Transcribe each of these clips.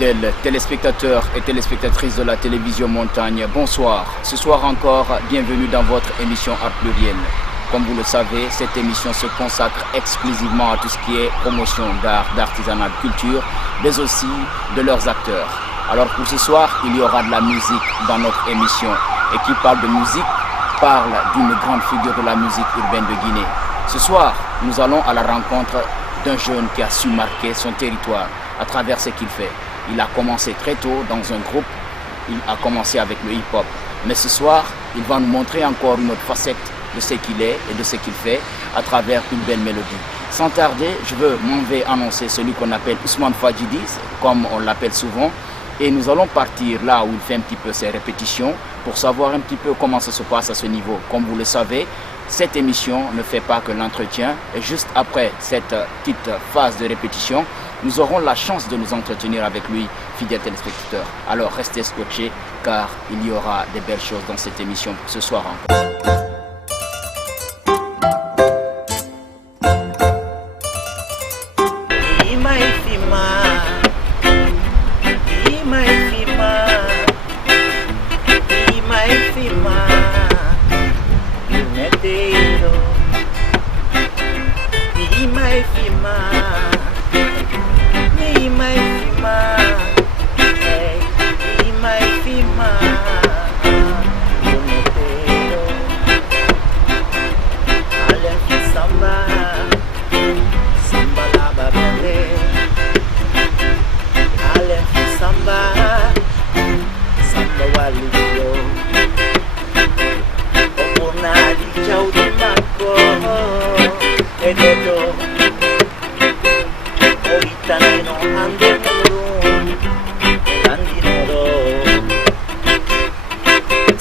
Fidèles téléspectateurs et téléspectatrices de la télévision Montagne, bonsoir. Ce soir encore, bienvenue dans votre émission Art Pluriel. Comme vous le savez, cette émission se consacre exclusivement à tout ce qui est promotion d'art, d'artisanat, de culture, mais aussi de leurs acteurs. Alors pour ce soir, il y aura de la musique dans notre émission. Et qui parle de musique, parle d'une grande figure de la musique urbaine de Guinée. Ce soir, nous allons à la rencontre d'un jeune qui a su marquer son territoire à travers ce qu'il fait. Il a commencé très tôt dans un groupe, il a commencé avec le hip-hop. Mais ce soir, il va nous montrer encore une autre facette de ce qu'il est et de ce qu'il fait à travers une belle mélodie. Sans tarder, je m'en vais annoncer celui qu'on appelle Ousmane Fadjidi, comme on l'appelle souvent. Et nous allons partir là où il fait un petit peu ses répétitions pour savoir un petit peu comment ça se passe à ce niveau. Comme vous le savez, cette émission ne fait pas que l'entretien. Et juste après cette petite phase de répétition, nous aurons la chance de nous entretenir avec lui, fidèles téléspectateurs. Alors restez scotchés car il y aura des belles choses dans cette émission ce soir encore.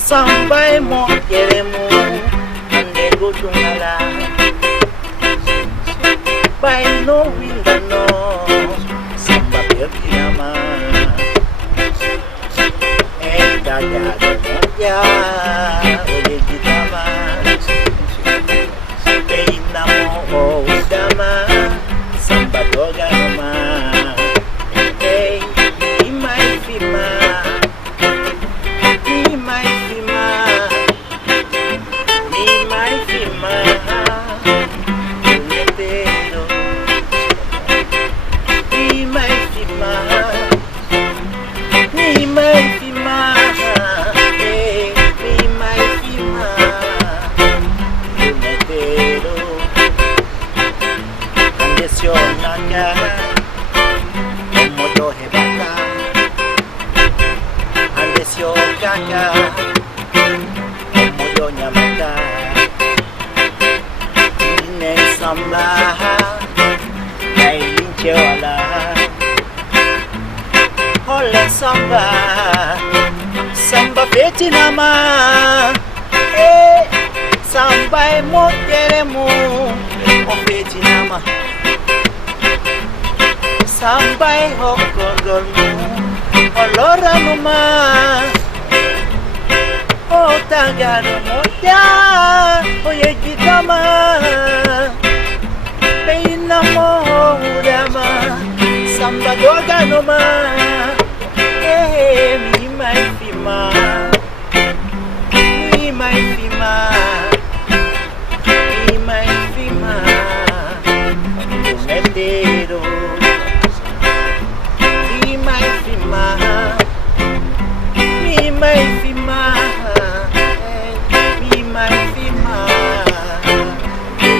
Sampai mo yeremu ande gudungala by no window no samba pertinama daga ya ole gitama inamo dama samba doga ma imai fima Samba fetinama samba moteremu o fetinama samba hokogolmu olora numa o tagaro motia o yegitama peinamo udama samba doganoma me my fima, me my fima, me my fima, metero, me my fima, me my fima, me my fima,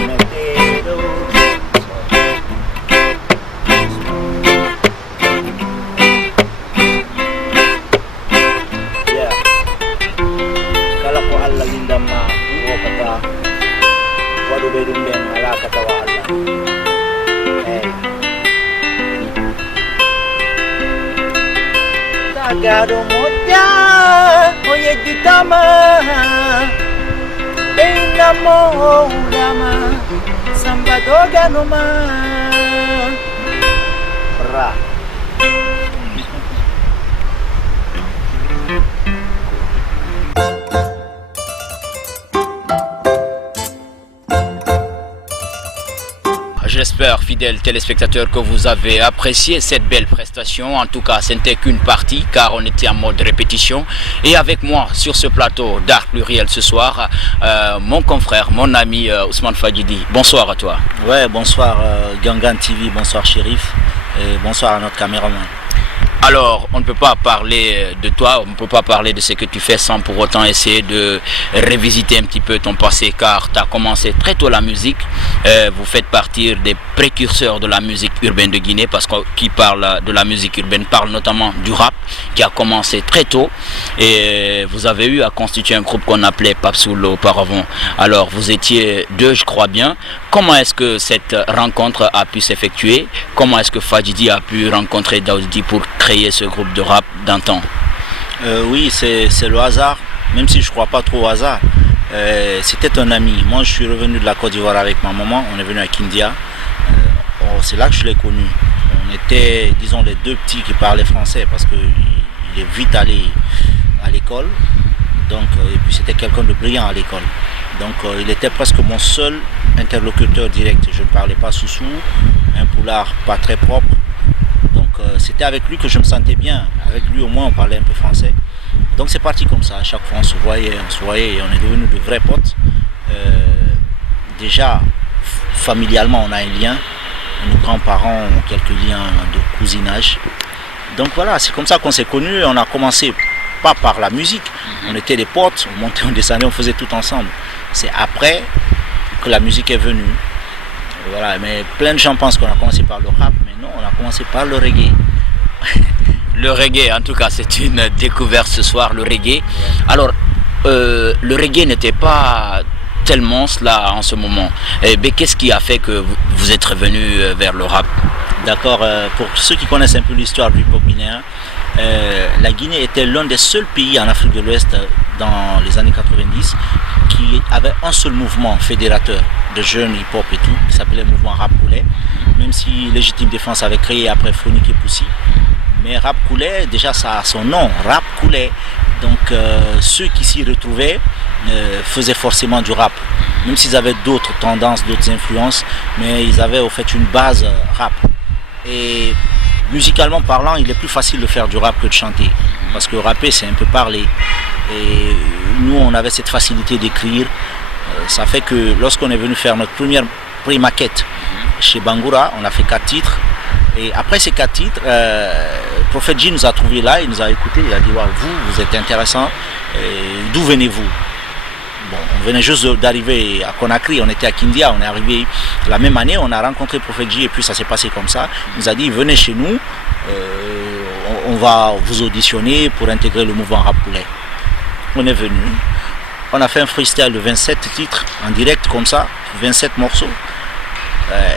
metero. Tagado moja oye yeditama Enamorama Sambadoganoma Ra J'espère, fidèles téléspectateurs, que vous avez apprécié cette belle prestation. En tout cas, ce n'était qu'une partie car on était en mode répétition. Et avec moi sur ce plateau d'Art Pluriel ce soir, mon confrère, mon ami Ousmane Fadjidi. Bonsoir à toi. Ouais, bonsoir Gangan TV, bonsoir Chérif et bonsoir à notre caméraman. Alors, on ne peut pas parler de toi, on ne peut pas parler de ce que tu fais sans pour autant essayer de revisiter un petit peu ton passé, car tu as commencé très tôt la musique. Vous faites partie des précurseurs de la musique urbaine de Guinée, parce que qui parle de la musique urbaine parle notamment du rap, qui a commencé très tôt. Et vous avez eu à constituer un groupe qu'on appelait Papsoul auparavant. Alors, vous étiez deux, je crois bien. Comment est-ce que cette rencontre a pu s'effectuer? Comment est-ce que Fadjidi a pu rencontrer Daoudi pour créer ce groupe de rap d'antan? Oui, c'est le hasard, même si je ne crois pas trop au hasard. C'était un ami. Moi, je suis revenu de la Côte d'Ivoire avec ma maman. On est venu à Kindia. C'est là que je l'ai connu. On était, disons, les deux petits qui parlaient français parce qu'il est vite allé à l'école. Donc, et puis c'était quelqu'un de brillant à l'école. Donc il était presque mon seul interlocuteur direct. Je ne parlais pas sous-sous, un poulard pas très propre. Donc c'était avec lui que je me sentais bien. Avec lui au moins on parlait un peu français. Donc c'est parti comme ça. À chaque fois on se voyait et on est devenus de vrais potes. Déjà familialement on a un lien. Nos grands-parents ont quelques liens de cousinage. Donc voilà, c'est comme ça qu'on s'est connus. On a commencé pas par la musique. On était des potes, on montait, on descendait, on faisait tout ensemble. C'est après que la musique est venue. Voilà, mais plein de gens pensent qu'on a commencé par le rap, mais non, on a commencé par le reggae. Le reggae, en tout cas, c'est une découverte ce soir, le reggae. Alors, le reggae n'était pas tellement cela en ce moment. Mais qu'est-ce qui a fait que vous êtes revenu vers le rap? D'accord, pour ceux qui connaissent un peu l'histoire du hip-hop guinéen, la Guinée était l'un des seuls pays en Afrique de l'Ouest dans les années 90 qui avait un seul mouvement fédérateur de jeunes hip-hop et tout, qui s'appelait le mouvement Rap Coulait, même si Légitime Défense avait créé après Phonique et Poussy. Mais Rap Coulait, déjà ça a son nom, Rap Coulait. Donc ceux qui s'y retrouvaient faisaient forcément du rap, même s'ils avaient d'autres tendances, d'autres influences, mais ils avaient au fait une base rap. Et musicalement parlant, il est plus facile de faire du rap que de chanter, parce que rapper c'est un peu parler. Et nous on avait cette facilité d'écrire. Ça fait que lorsqu'on est venu faire notre première pré-maquette chez Bangoura, on a fait 4 titres. Et après ces 4 titres, Prophet J nous a trouvé là, il nous a écouté, il a dit wow, vous êtes intéressant, d'où venez-vous? Bon, on venait juste d'arriver à Conakry, on était à Kindia, on est arrivé la même année, on a rencontré Prophet J et puis ça s'est passé comme ça. Il nous a dit venez chez nous, on va vous auditionner pour intégrer le mouvement Rap Coulait. On est venu, on a fait un freestyle de 27 titres en direct comme ça, 27 morceaux.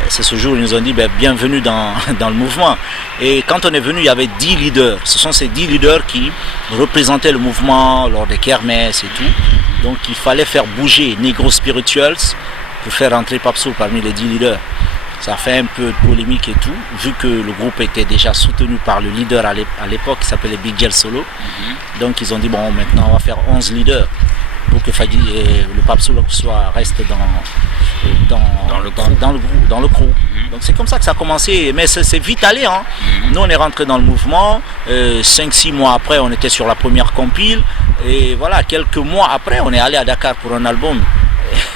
C'est ce jour où ils nous ont dit bienvenue dans le mouvement. Et quand on est venu, il y avait 10 leaders. Ce sont ces 10 leaders qui représentaient le mouvement lors des kermesses et tout. Donc il fallait faire bouger Negro Spirituals pour faire entrer Papsoul parmi les 10 leaders. Ça a fait un peu de polémique et tout, vu que le groupe était déjà soutenu par le leader à l'époque qui s'appelait Big Gel Solo. Donc ils ont dit bon, maintenant on va faire 11 leaders pour que le Papsoul reste dans le crew. Donc c'est comme ça que ça a commencé, mais c'est vite allé. Hein. Nous on est rentré dans le mouvement, 5-6 mois après on était sur la première compile, et voilà, quelques mois après on est allé à Dakar pour un album.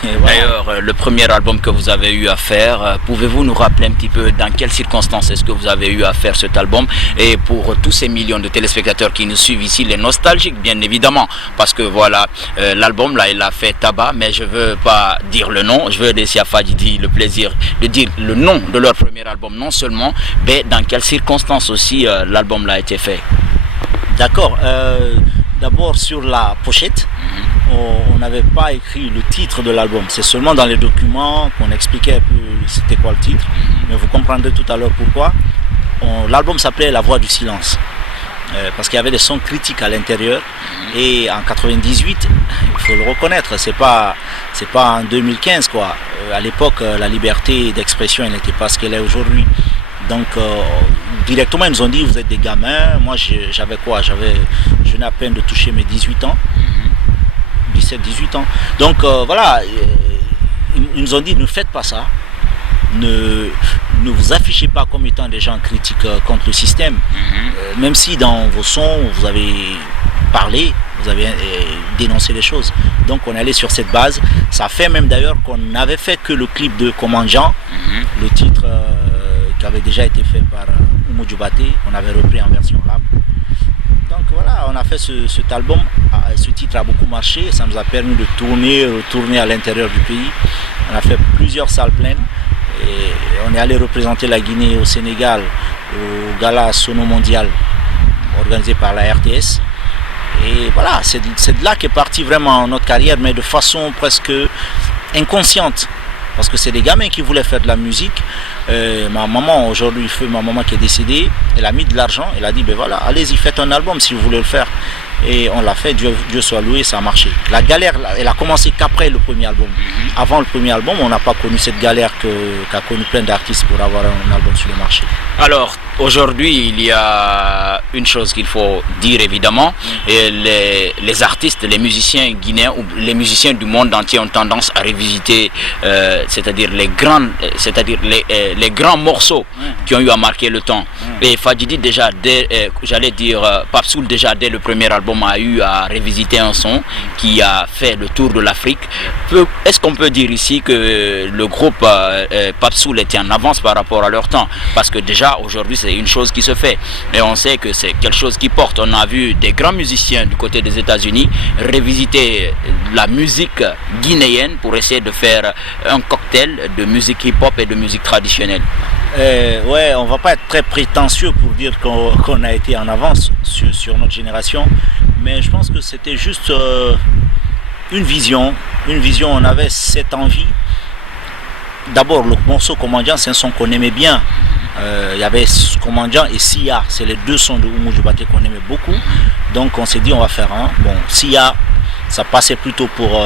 Voilà. D'ailleurs, le premier album que vous avez eu à faire, pouvez-vous nous rappeler un petit peu dans quelles circonstances est-ce que vous avez eu à faire cet album? Et pour tous ces millions de téléspectateurs qui nous suivent ici, les nostalgiques bien évidemment, parce que voilà, l'album là il a fait tabac, mais je veux pas dire le nom, je veux laisser à Fadjidi le plaisir de dire le nom de leur premier album, non seulement, mais dans quelles circonstances aussi l'album là a été fait. D'accord, d'abord sur la pochette, on n'avait pas écrit le titre de l'album, c'est seulement dans les documents qu'on expliquait un peu c'était quoi le titre, mais vous comprendrez tout à l'heure pourquoi. L'album s'appelait La Voix du Silence. parce qu'il y avait des sons critiques à l'intérieur. Et en 98, il faut le reconnaître, c'est pas en 2015 quoi. À l'époque, la liberté d'expression elle n'était pas ce qu'elle est aujourd'hui. Donc directement ils nous ont dit vous êtes des gamins. Moi j'avais quoi? Je venais à peine de toucher mes 18 ans. 17-18 ans. Donc voilà, ils nous ont dit ne faites pas ça. Ne vous affichez pas comme étant des gens critiques contre le système. Même si dans vos sons vous avez parlé, vous avez dénoncé les choses. Donc on est allé sur cette base. Ça fait même d'ailleurs qu'on n'avait fait que le clip de Comment Jean, le titre qui avait déjà été fait par Oumou Diobaté, on avait repris en version rap. Donc voilà, on a fait cet album, ce titre a beaucoup marché, ça nous a permis de retourner à l'intérieur du pays. On a fait plusieurs salles pleines et on est allé représenter la Guinée au Sénégal, au Gala Sono Mondial organisé par la RTS. Et voilà, c'est de là qu'est partie vraiment notre carrière, mais de façon presque inconsciente. Parce que c'est des gamins qui voulaient faire de la musique. Ma maman, aujourd'hui, ma maman qui est décédée, elle a mis de l'argent. Elle a dit, ben voilà, allez-y, faites un album si vous voulez le faire. Et on l'a fait, Dieu soit loué, ça a marché. La galère, elle a commencé qu'après le premier album. Avant le premier album, on n'a pas connu cette galère qu'a connu plein d'artistes pour avoir un album sur le marché. Alors, aujourd'hui, il y a une chose qu'il faut dire évidemment. Et les artistes, les musiciens guinéens ou les musiciens du monde entier ont tendance à revisiter, c'est-à-dire les grands morceaux qui ont eu à marquer le temps. Et Fadjidi déjà, Papsoul déjà dès le premier album a eu à revisiter un son qui a fait le tour de l'Afrique. Est-ce qu'on peut dire ici que le groupe Papsoul était en avance par rapport à leur temps? Parce que déjà aujourd'hui c'est une chose qui se fait et on sait que c'est quelque chose qui porte. On a vu des grands musiciens du côté des États-Unis revisiter la musique guinéenne pour essayer de faire un cocktail de musique hip-hop et de musique traditionnelle. Ouais, on va pas être très prétentieux pour dire qu'on a été en avance sur notre génération, mais je pense que c'était juste une vision, on avait cette envie. D'abord le morceau Commandant, c'est un son qu'on aimait bien. Il y avait Commandant et Sia, c'est les deux sons de Oumou Diobaté qu'on aimait beaucoup. Donc on s'est dit on va faire un. Bon, Sia, ça passait plutôt pour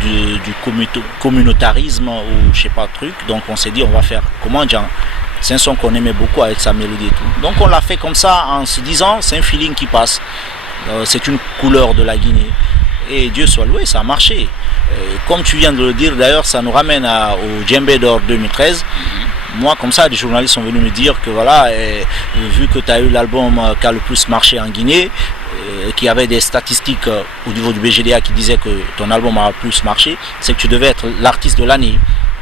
du communautarisme ou je sais pas truc. Donc on s'est dit on va faire Commandant. C'est un son qu'on aimait beaucoup avec sa mélodie et tout. Donc on l'a fait comme ça en se disant c'est un feeling qui passe. C'est une couleur de la Guinée. Et Dieu soit loué, ça a marché. Comme tu viens de le dire, d'ailleurs, ça nous ramène au Djembé d'Or 2013. Moi, comme ça, des journalistes sont venus me dire que voilà, vu que tu as eu l'album qui a le plus marché en Guinée, qui avait des statistiques au niveau du BGDA qui disaient que ton album a le plus marché, c'est que tu devais être l'artiste de l'année.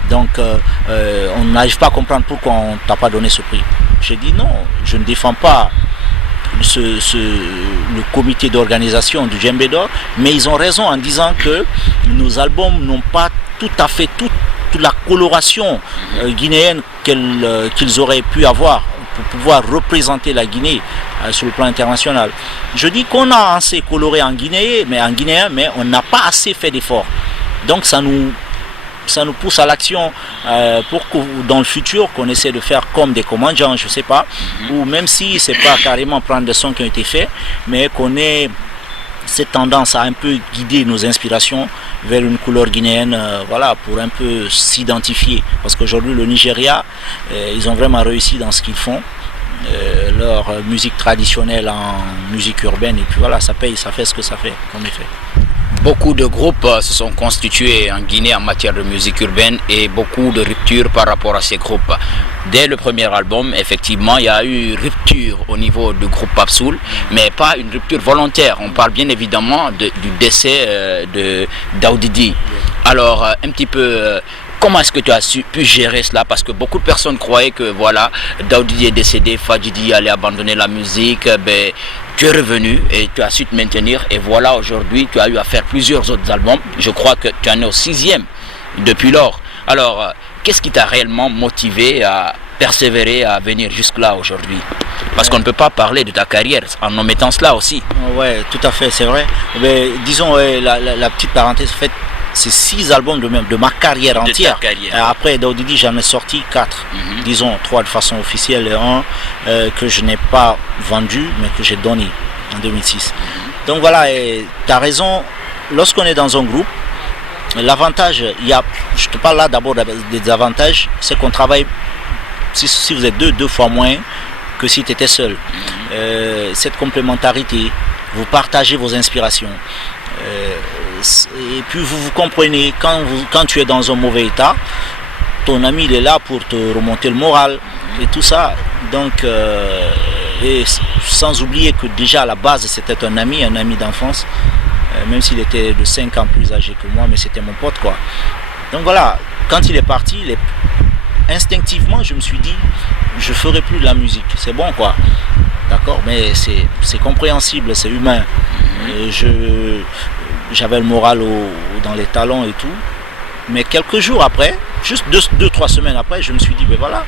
Donc, on n'arrive pas à comprendre pourquoi on ne t'a pas donné ce prix. J'ai dit non, je ne défends pas le comité d'organisation du Djembé d'Or, mais ils ont raison en disant que nos albums n'ont pas tout à fait toute la coloration guinéenne qu'ils auraient pu avoir pour pouvoir représenter la Guinée sur le plan international. Je dis qu'on a assez coloré en guinéen, mais on n'a pas assez fait d'efforts. Donc ça nous pousse à l'action pour que dans le futur qu'on essaie de faire comme des commandants, je sais pas, ou même si c'est pas carrément prendre des sons qui ont été faits, mais qu'on ait cette tendance à un peu guider nos inspirations vers une couleur guinéenne, voilà, pour un peu s'identifier. Parce qu'aujourd'hui le Nigeria, ils ont vraiment réussi dans ce qu'ils font. Leur musique traditionnelle en musique urbaine, et puis voilà, ça paye, ça fait ce que ça fait comme effet. Beaucoup de groupes se sont constitués en Guinée en matière de musique urbaine et beaucoup de ruptures par rapport à ces groupes. Dès le premier album, effectivement, il y a eu rupture au niveau du groupe Papsoul, mais pas une rupture volontaire. On parle bien évidemment du décès de Daoudidi. Alors, un petit peu... Comment est-ce que tu as pu gérer cela? Parce que beaucoup de personnes croyaient que voilà, Daoudidi est décédé, Fadjidi allait abandonner la musique. Ben, tu es revenu et tu as su te maintenir. Et voilà, aujourd'hui, tu as eu à faire plusieurs autres albums. Je crois que tu en es au 6e depuis lors. Alors, qu'est-ce qui t'a réellement motivé à persévérer, à venir jusque-là aujourd'hui? Parce qu'on ne peut pas parler de ta carrière en omettant cela aussi. Ouais, tout à fait, c'est vrai. Mais disons, la petite parenthèse faite, c'est 6 albums de ma carrière entière. Après Daoudidi, j'en ai sorti 4. Disons 3 de façon officielle et 1 que je n'ai pas vendu, mais que j'ai donné en 2006. Donc voilà, tu as raison. Lorsqu'on est dans un groupe, l'avantage, je te parle là d'abord des avantages, c'est qu'on travaille, si vous êtes deux fois moins que si tu étais seul. Cette complémentarité, vous partagez vos inspirations. Et puis vous comprenez, quand tu es dans un mauvais état, ton ami il est là pour te remonter le moral et tout ça. Donc, et sans oublier que déjà à la base c'était un ami d'enfance, même s'il était de 5 ans plus âgé que moi, mais c'était mon pote quoi. Donc voilà, quand il est parti, instinctivement je me suis dit, je ferai plus de la musique, c'est bon quoi. D'accord, mais c'est compréhensible, c'est humain. J'avais le moral dans les talons et tout. Mais quelques jours après, juste 2-3 semaines après, je me suis dit, ben voilà,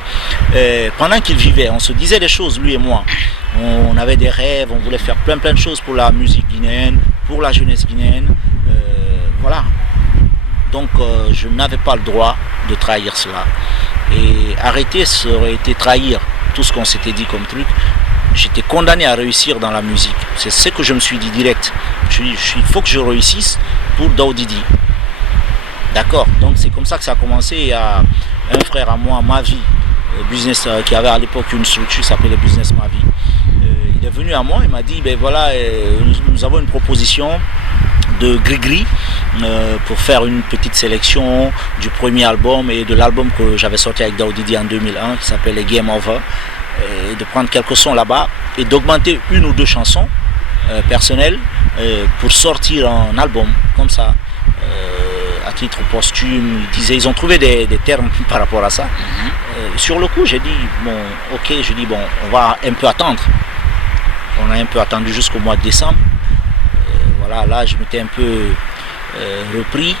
pendant qu'il vivait, on se disait des choses, lui et moi. On avait des rêves, on voulait faire plein de choses pour la musique guinéenne, pour la jeunesse guinéenne. Voilà. Donc je n'avais pas le droit de trahir cela. Et arrêter, ça aurait été trahir tout ce qu'on s'était dit comme truc. J'étais condamné à réussir dans la musique. C'est ce que je me suis dit direct. Il faut que je réussisse pour Daoudidi. D'accord. Donc c'est comme ça que ça a commencé. Il y a un frère à moi, Mavi, business, qui avait à l'époque une structure qui s'appelait Business Mavi. Il est venu à moi, il m'a dit, ben voilà, nous avons une proposition de Grigri pour faire une petite sélection du premier album et de l'album que j'avais sorti avec Daoudidi en 2001 qui s'appelle Game Over. Et de prendre quelques sons là-bas et d'augmenter 1 ou 2 chansons personnelles pour sortir un album comme ça à titre posthume. Ils ont trouvé des termes par rapport à ça. Sur le coup j'ai dit bon ok, on va un peu attendre. On a un peu attendu jusqu'au mois de décembre. Voilà, là je m'étais un peu repris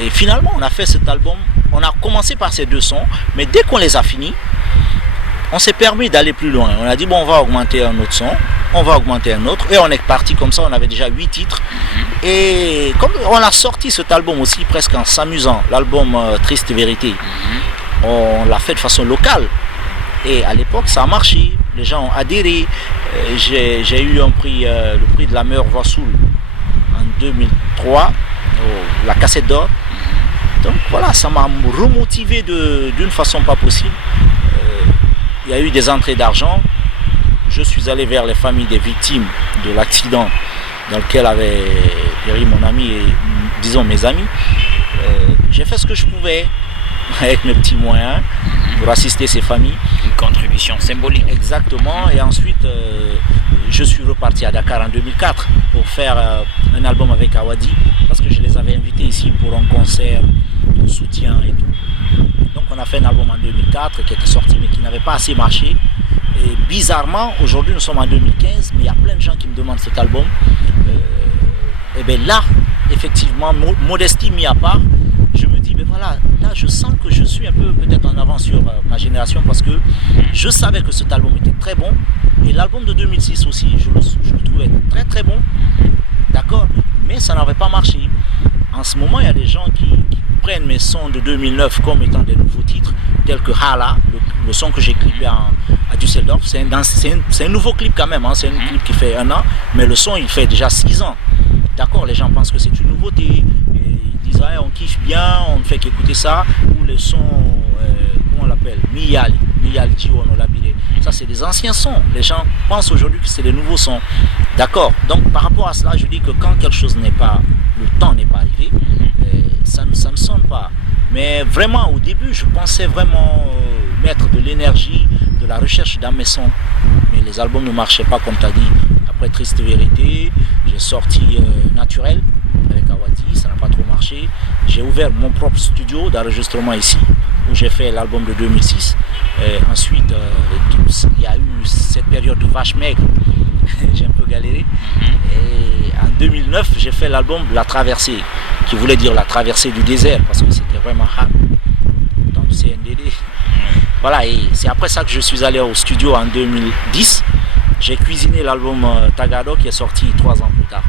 et finalement on a fait cet album. On a commencé par ces 2 sons, mais dès qu'on les a finis, on s'est permis d'aller plus loin. On a dit, bon, on va augmenter un autre son, on va augmenter un autre. Et on est parti comme ça, on avait déjà 8 titres. Et comme on a sorti cet album aussi presque en s'amusant, l'album Triste Vérité, on l'a fait de façon locale. Et à l'époque, ça a marché. Les gens ont adhéré. J'ai eu un prix, le prix de la meilleure voix soul en 2003, la cassette d'or. Donc voilà, ça m'a remotivé d'une façon pas possible. Il y a eu des entrées d'argent. Je suis allé vers les familles des victimes de l'accident dans lequel avait péri mon ami et disons mes amis. J'ai fait ce que je pouvais avec mes petits moyens pour assister ces familles. Une contribution symbolique. Exactement. Et ensuite, je suis reparti à Dakar en 2004 pour faire un album avec Awadi parce que je les avais invités ici pour un concert de soutien et tout. Donc on a fait un album en 2004 qui était sorti mais qui n'avait pas assez marché. Et bizarrement, aujourd'hui nous sommes en 2015, mais il y a plein de gens qui me demandent cet album. Et bien là, effectivement, modestie mis à part, je me dis, ben voilà, là je sens que je suis un peu peut-être en avance sur ma génération parce que je savais que cet album était très bon. Et l'album de 2006 aussi, je le trouvais très très bon. D'accord, mais ça n'avait pas marché. En ce moment, il y a des gens qui prennent mes sons de 2009 comme étant des nouveaux titres, tels que Hala, le son que j'ai clippé à Düsseldorf. C'est un nouveau clip quand même, hein. C'est un clip qui fait 1 an, mais le son il fait déjà 6 ans. D'accord, les gens pensent que c'est une nouveauté, et ils disent ah, on kiffe bien, on ne fait qu'écouter ça, ou le son, comment on l'appelle, Miyali Jiwo no Labire. Ça c'est des anciens sons, les gens pensent aujourd'hui que c'est des nouveaux sons. D'accord, donc par rapport à cela, je dis que quand quelque chose n'est pas, le temps n'est pas arrivé, ça ne sonne pas. Mais vraiment, au début, je pensais vraiment mettre de l'énergie, de la recherche dans mes sons. Mais les albums ne marchaient pas, comme tu as dit. Après Triste Vérité, j'ai sorti Naturel avec Awadi, ça n'a pas trop marché. J'ai ouvert mon propre studio d'enregistrement ici, où j'ai fait l'album de 2006. Ensuite, il y a eu cette période de vache maigre. J'ai un peu galéré. Et en 2009, j'ai fait l'album La Traversée, qui voulait dire la traversée du désert, parce que c'était vraiment hard dans le CNDD. Voilà, et c'est après ça que je suis allé au studio en 2010. J'ai cuisiné l'album Tagado qui est sorti 3 ans plus tard.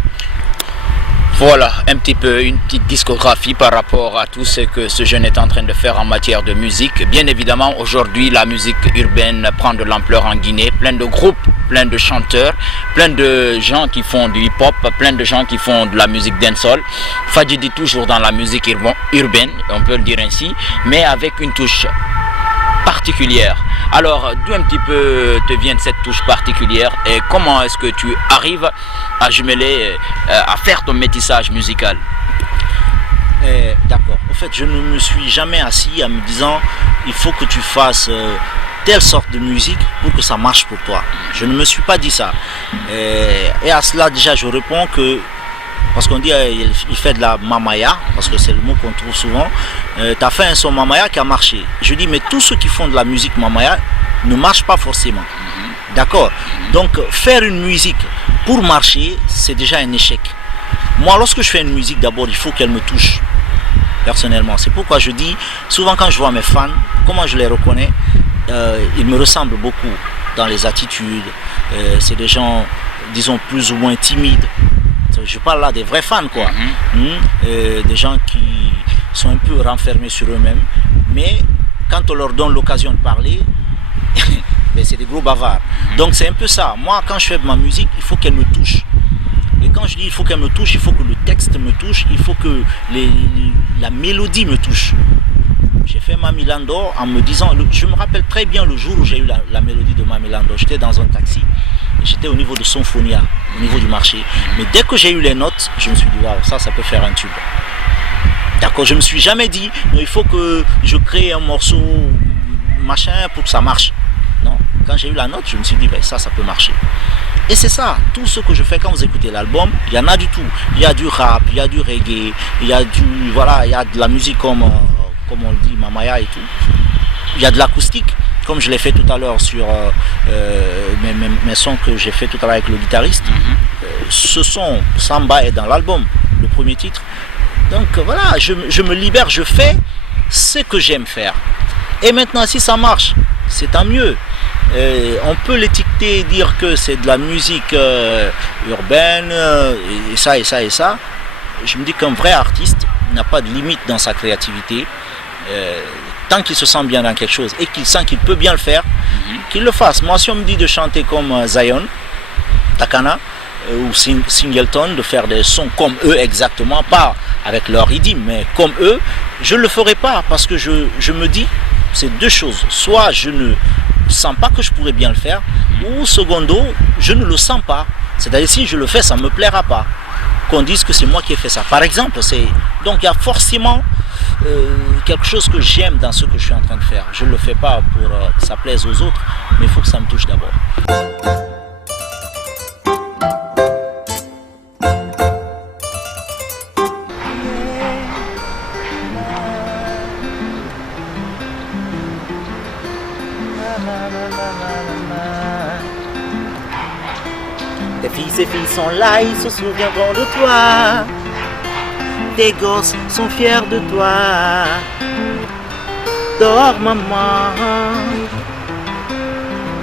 Voilà, un petit peu une petite discographie par rapport à tout ce que ce jeune est en train de faire en matière de musique. Bien évidemment, aujourd'hui, la musique urbaine prend de l'ampleur en Guinée. Plein de groupes, plein de chanteurs, plein de gens qui font du hip-hop, plein de gens qui font de la musique dancehall. Fadjidi toujours dans la musique urbaine, on peut le dire ainsi, mais avec une touche particulière. Alors, d'où un petit peu te vient cette touche particulière et comment est-ce que tu arrives à jumeler, à faire ton métissage musical? D'accord. En fait, je ne me suis jamais assis en me disant il faut que tu fasses telle sorte de musique pour que ça marche pour toi. Je ne me suis pas dit ça. Et à cela, déjà, je réponds que parce qu'on dit il fait de la mamaya, parce que c'est le mot qu'on trouve souvent. Tu as fait un son mamaya qui a marché. Je dis, mais tous ceux qui font de la musique mamaya ne marchent pas forcément. D'accord. Donc, faire une musique pour marcher, c'est déjà un échec. Moi, lorsque je fais une musique, d'abord, il faut qu'elle me touche. Personnellement. C'est pourquoi je dis, souvent quand je vois mes fans, comment je les reconnais, ils me ressemblent beaucoup dans les attitudes. C'est des gens, disons, plus ou moins timides. Je parle là des vrais fans, quoi. Des gens qui sont un peu renfermés sur eux-mêmes. Mais quand on leur donne l'occasion de parler, ben c'est des gros bavards. Donc c'est un peu ça. Moi, quand je fais de ma musique, il faut qu'elle me touche. Et quand je dis il faut qu'elle me touche, il faut que le texte me touche, il faut que la mélodie me touche. J'ai fait Mami Lando en me disant, je me rappelle très bien le jour où j'ai eu la mélodie de Mami Lando. J'étais dans un taxi, j'étais au niveau de Symphonia, au niveau du marché. Mais dès que j'ai eu les notes, je me suis dit, waouh, ça peut faire un tube. D'accord, je ne me suis jamais dit, il faut que je crée un morceau machin pour que ça marche. Non, quand j'ai eu la note, je me suis dit, ben, ça peut marcher. Et c'est ça, tout ce que je fais quand vous écoutez l'album, il y en a du tout. Il y a du rap, il y a du reggae, il y a il y a de la musique comme on le dit, mamaya et tout. Il y a de l'acoustique, comme je l'ai fait tout à l'heure sur mes sons que j'ai fait tout à l'heure avec le guitariste. Ce son, Samba, est dans l'album, le premier titre. Donc voilà, je me libère, je fais ce que j'aime faire. Et maintenant, si ça marche, c'est tant mieux. On peut l'étiqueter et dire que c'est de la musique urbaine, et ça, et ça, et ça. Je me dis qu'un vrai artiste n'a pas de limite dans sa créativité. Tant qu'il se sent bien dans quelque chose et qu'il sent qu'il peut bien le faire, qu'il le fasse. Moi, si on me dit de chanter comme Zion, Takana ou Singleton, de faire des sons comme eux exactement, pas avec leur rythme, mais comme eux, je ne le ferai pas parce que je me dis, c'est deux choses. Soit je ne sens pas que je pourrais bien le faire, ou secondo, je ne le sens pas. C'est-à-dire si je le fais, ça ne me plaira pas. Qu'on dise que c'est moi qui ai fait ça. Par exemple, donc il y a forcément quelque chose que j'aime dans ce que je suis en train de faire. Je ne le fais pas pour que ça plaise aux autres, mais il faut que ça me touche d'abord. Tes filles sont là, ils se souviendront de toi. Tes gosses sont fiers de toi. Dors maman.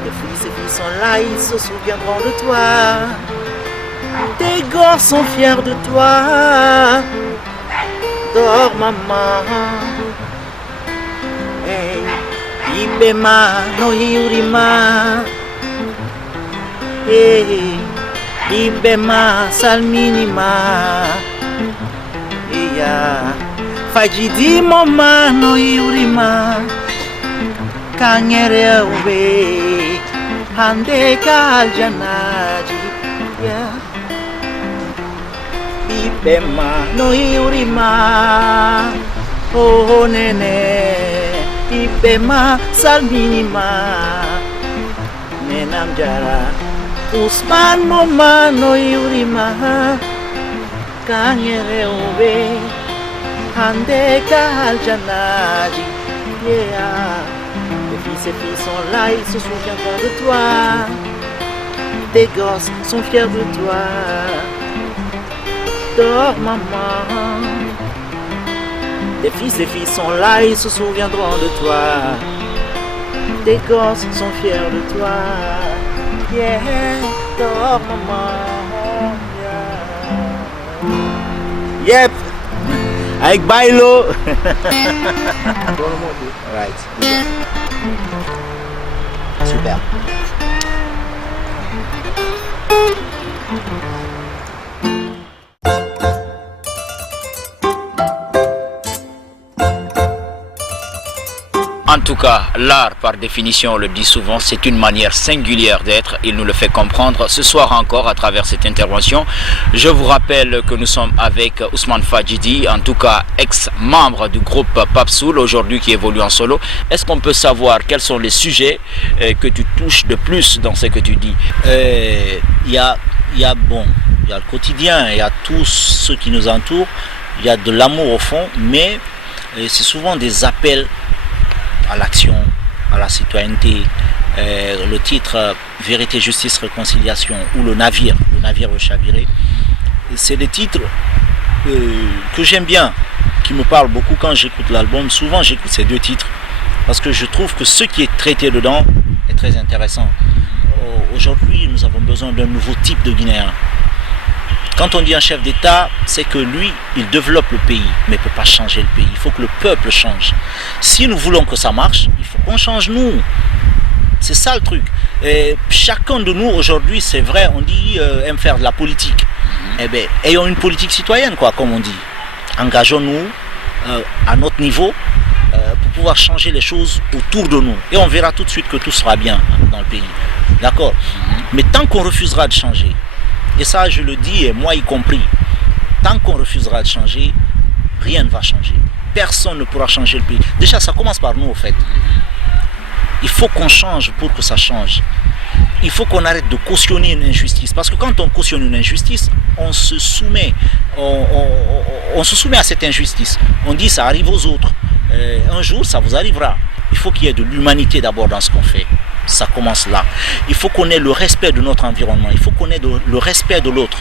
Tes filles sont là, ils se souviendront de toi. Tes gosses sont fiers de toi. Dors maman. Hey, Ibema no Yurima. Hey, Ibema salminima. Iya Fadjidi mama no Yurima. Kangere ube hande kaljanaji. Ya Ibema no Yurima. Oh nene Ibema salminima. Nenam jara Usman mama no Yurima. Kangere ube hande kaljanaji. Yeah. Tes filles sont là, ils se souviendront de toi. Tes gosses sont fiers de toi. Dors maman. Tes filles sont là, ils se souviendront de toi. Tes gosses sont fiers de toi. Yeah, dors maman. Yeah. Yep. Avec Bailo. Right. Super. En tout cas, l'art, par définition, on le dit souvent, c'est une manière singulière d'être. Il nous le fait comprendre ce soir encore à travers cette intervention. Je vous rappelle que nous sommes avec Ousmane Fadjidi, en tout cas ex-membre du groupe Pape Soul, aujourd'hui qui évolue en solo. Est-ce qu'on peut savoir quels sont les sujets que tu touches de plus dans ce que tu dis? Il y a le quotidien, il y a tout ce qui nous entoure, il y a de l'amour au fond, mais c'est souvent des appels à l'action, à la citoyenneté. Le titre Vérité, Justice, Réconciliation ou le navire au chaviré, c'est des titres que j'aime bien, qui me parlent beaucoup quand j'écoute l'album. Souvent j'écoute ces deux titres parce que je trouve que ce qui est traité dedans est très intéressant. Aujourd'hui, nous avons besoin d'un nouveau type de Guinéen. Quand on dit un chef d'État, c'est que lui, il développe le pays, mais il ne peut pas changer le pays. Il faut que le peuple change. Si nous voulons que ça marche, il faut qu'on change nous. C'est ça le truc. Et chacun de nous aujourd'hui, c'est vrai, on dit aime faire de la politique. Eh bien, ayons une politique citoyenne, quoi, comme on dit. Engageons-nous à notre niveau pour pouvoir changer les choses autour de nous. Et on verra tout de suite que tout sera bien dans le pays. D'accord? Mais tant qu'on refusera de changer, et ça je le dis, et moi y compris, tant qu'on refusera de changer, rien ne va changer. Personne ne pourra changer le pays. Déjà ça commence par nous en fait. Il faut qu'on change pour que ça change. Il faut qu'on arrête de cautionner une injustice. Parce que quand on cautionne une injustice, on se soumet à cette injustice. On dit ça arrive aux autres. Un jour ça vous arrivera. Il faut qu'il y ait de l'humanité d'abord dans ce qu'on fait. Ça commence là. Il faut qu'on ait le respect de notre environnement. Il faut qu'on ait le respect de l'autre.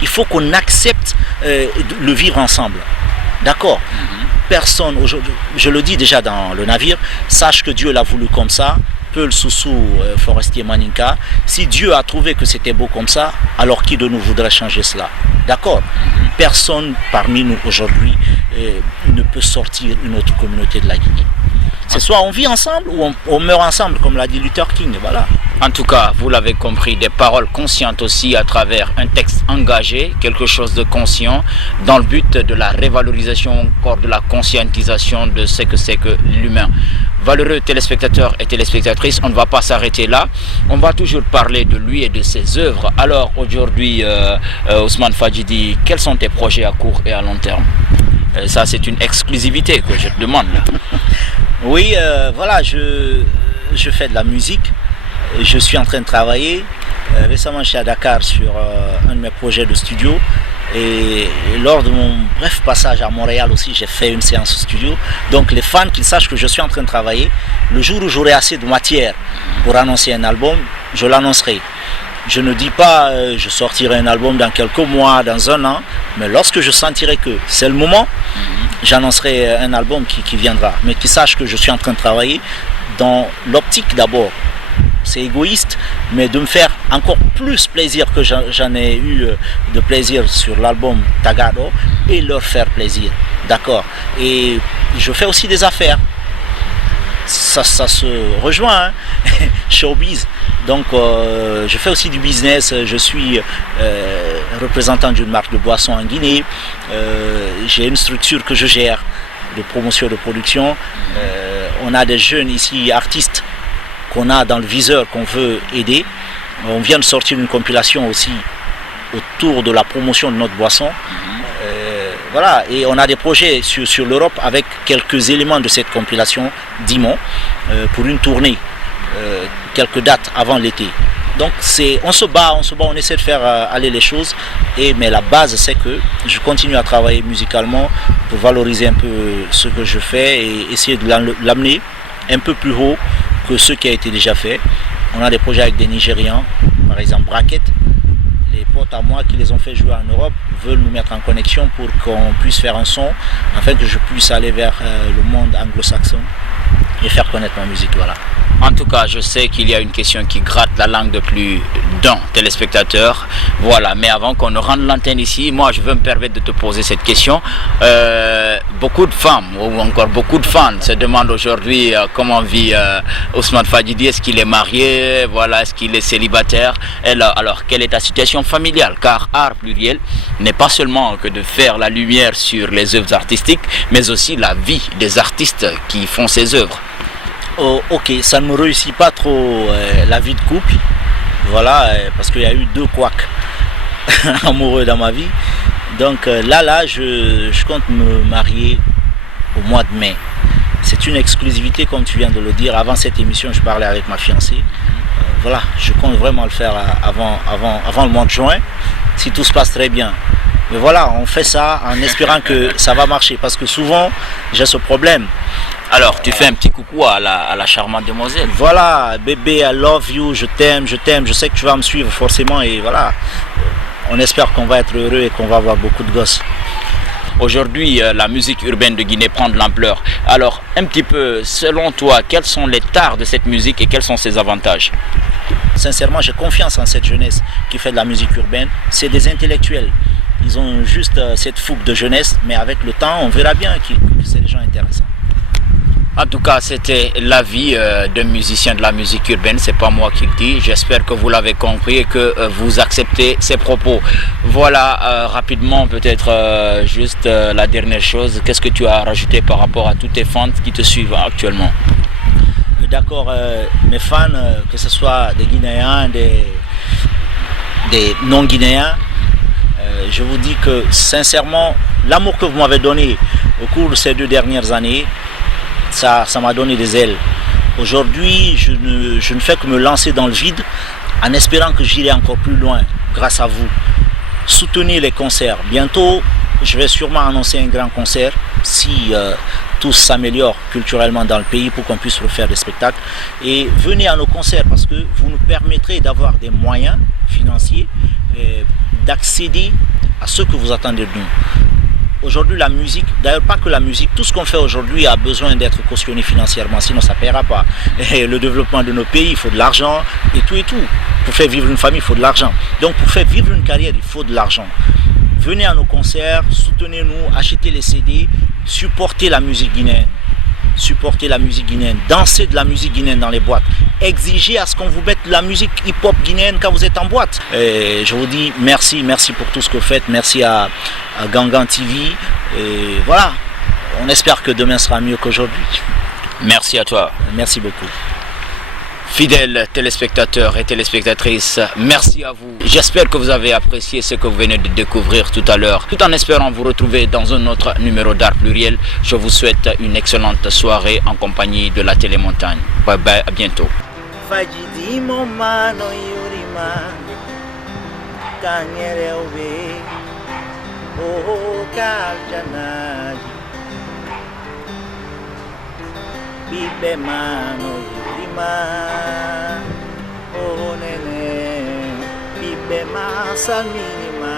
Il faut qu'on accepte le vivre ensemble. D'accord? Personne, aujourd'hui, je le dis déjà dans le navire, sache que Dieu l'a voulu comme ça. Peul Soussou, Forestier Maninka. Si Dieu a trouvé que c'était beau comme ça, alors qui de nous voudrait changer cela? D'accord? Personne parmi nous aujourd'hui ne peut sortir une autre communauté de la Guinée. C'est soit on vit ensemble ou on meurt ensemble, comme l'a dit Luther King. Voilà. En tout cas, vous l'avez compris, des paroles conscientes aussi à travers un texte engagé, quelque chose de conscient, dans le but de la révalorisation, encore de la conscientisation de ce que c'est que l'humain. Valeureux téléspectateurs et téléspectatrices, on ne va pas s'arrêter là. On va toujours parler de lui et de ses œuvres. Alors aujourd'hui, Ousmane Fadjidi, quels sont tes projets à court et à long terme? Ça, c'est une exclusivité que je te demande. Oui, voilà, je fais de la musique. Je suis en train de travailler. Récemment, je suis à Dakar sur un de mes projets de studio. Et lors de mon bref passage à Montréal aussi, j'ai fait une séance studio. Donc les fans qu'ils sachent que je suis en train de travailler, le jour où j'aurai assez de matière pour annoncer un album, je l'annoncerai. Je ne dis pas je sortirai un album dans quelques mois, dans un an, mais lorsque je sentirai que c'est le moment, j'annoncerai un album qui viendra. Mais qu'ils sachent que je suis en train de travailler dans l'optique d'abord. C'est égoïste, mais de me faire encore plus plaisir que j'en ai eu de plaisir sur l'album Tagado et leur faire plaisir. D'accord. Et je fais aussi des affaires. Ça se rejoint, hein. Showbiz. Donc je fais aussi du business. Je suis représentant d'une marque de boissons en Guinée. J'ai une structure que je gère de promotion de production. On a des jeunes ici, artistes, qu'on a dans le viseur, qu'on veut aider. On vient de sortir une compilation aussi autour de la promotion de notre boisson. Voilà, et on a des projets sur l'Europe avec quelques éléments de cette compilation d'Imon pour une tournée, quelques dates avant l'été. Donc on se bat, on essaie de faire aller les choses. Mais la base, c'est que je continue à travailler musicalement pour valoriser un peu ce que je fais et essayer de l'amener un peu plus haut que ce qui a été déjà fait. On a des projets avec des Nigérians, par exemple Bracket. Les potes à moi qui les ont fait jouer en Europe veulent nous mettre en connexion pour qu'on puisse faire un son afin que je puisse aller vers le monde anglo-saxon. et faire connaître ma musique. Voilà. En tout cas, je sais qu'il y a une question qui gratte la langue de plus d'un téléspectateur. Voilà, mais avant qu'on ne rende l'antenne ici, moi je veux me permettre de te poser cette question. Beaucoup de femmes ou encore beaucoup de fans se demandent aujourd'hui comment vit Ousmane Fadjidi. Est-ce qu'il est marié? Voilà, est-ce qu'il est célibataire? Alors, quelle est ta situation familiale? Car art pluriel n'est pas seulement que de faire la lumière sur les œuvres artistiques, mais aussi la vie des artistes qui font ces œuvres. Oh, ok, ça ne me réussit pas trop la vie de couple, voilà, parce qu'il y a eu 2 couacs amoureux dans ma vie. Donc là, je compte me marier au mois de mai. C'est une exclusivité, comme tu viens de le dire. Avant cette émission, je parlais avec ma fiancée. Voilà, je compte vraiment le faire avant le mois de juin, si tout se passe très bien. Mais voilà, on fait ça en espérant que ça va marcher, parce que souvent, j'ai ce problème. Alors, tu fais un petit coucou à la charmante demoiselle. Voilà, bébé, I love you, je t'aime, je sais que tu vas me suivre forcément et voilà. On espère qu'on va être heureux et qu'on va avoir beaucoup de gosses. Aujourd'hui, la musique urbaine de Guinée prend de l'ampleur. Alors, un petit peu, selon toi, quels sont les tares de cette musique et quels sont ses avantages? Sincèrement, j'ai confiance en cette jeunesse qui fait de la musique urbaine. C'est des intellectuels. Ils ont juste cette fougue de jeunesse, mais avec le temps, on verra bien que c'est des gens intéressants. En tout cas, c'était l'avis d'un musicien de la musique urbaine, c'est pas moi qui le dis. J'espère que vous l'avez compris et que vous acceptez ces propos. Voilà, rapidement, peut-être juste la dernière chose. Qu'est-ce que tu as rajouté par rapport à tous tes fans qui te suivent actuellement? D'accord, mes fans, que ce soit des Guinéens, des non-Guinéens, je vous dis que sincèrement, l'amour que vous m'avez donné au cours de ces 2 dernières années, ça m'a donné des ailes. Aujourd'hui, je ne fais que me lancer dans le vide en espérant que j'irai encore plus loin grâce à vous. Soutenez les concerts. Bientôt, je vais sûrement annoncer un grand concert si tout s'améliore culturellement dans le pays pour qu'on puisse refaire des spectacles. Et venez à nos concerts parce que vous nous permettrez d'avoir des moyens financiers d'accéder à ce que vous attendez de nous. Aujourd'hui, la musique, d'ailleurs pas que la musique, tout ce qu'on fait aujourd'hui a besoin d'être cautionné financièrement, sinon ça ne paiera pas. Et le développement de nos pays, il faut de l'argent et tout et tout. Pour faire vivre une famille, il faut de l'argent. Donc pour faire vivre une carrière, il faut de l'argent. Venez à nos concerts, soutenez-nous, achetez les CD, supportez la musique guinéenne. Supportez la musique guinéenne, dansez de la musique guinéenne dans les boîtes, exigez à ce qu'on vous mette de la musique hip-hop guinéenne quand vous êtes en boîte. Et je vous dis merci pour tout ce que vous faites, merci à Gangan TV, et voilà, on espère que demain sera mieux qu'aujourd'hui. Merci à toi. Merci beaucoup. Fidèles téléspectateurs et téléspectatrices, merci à vous. J'espère que vous avez apprécié ce que vous venez de découvrir tout à l'heure. Tout en espérant vous retrouver dans un autre numéro d'Art Pluriel, je vous souhaite une excellente soirée en compagnie de la Télémontagne. Bye bye, à bientôt. Oh nene, bibema salminima.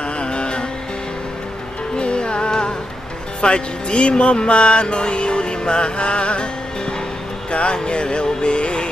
Fadjidi momano yurima, kanyere obe.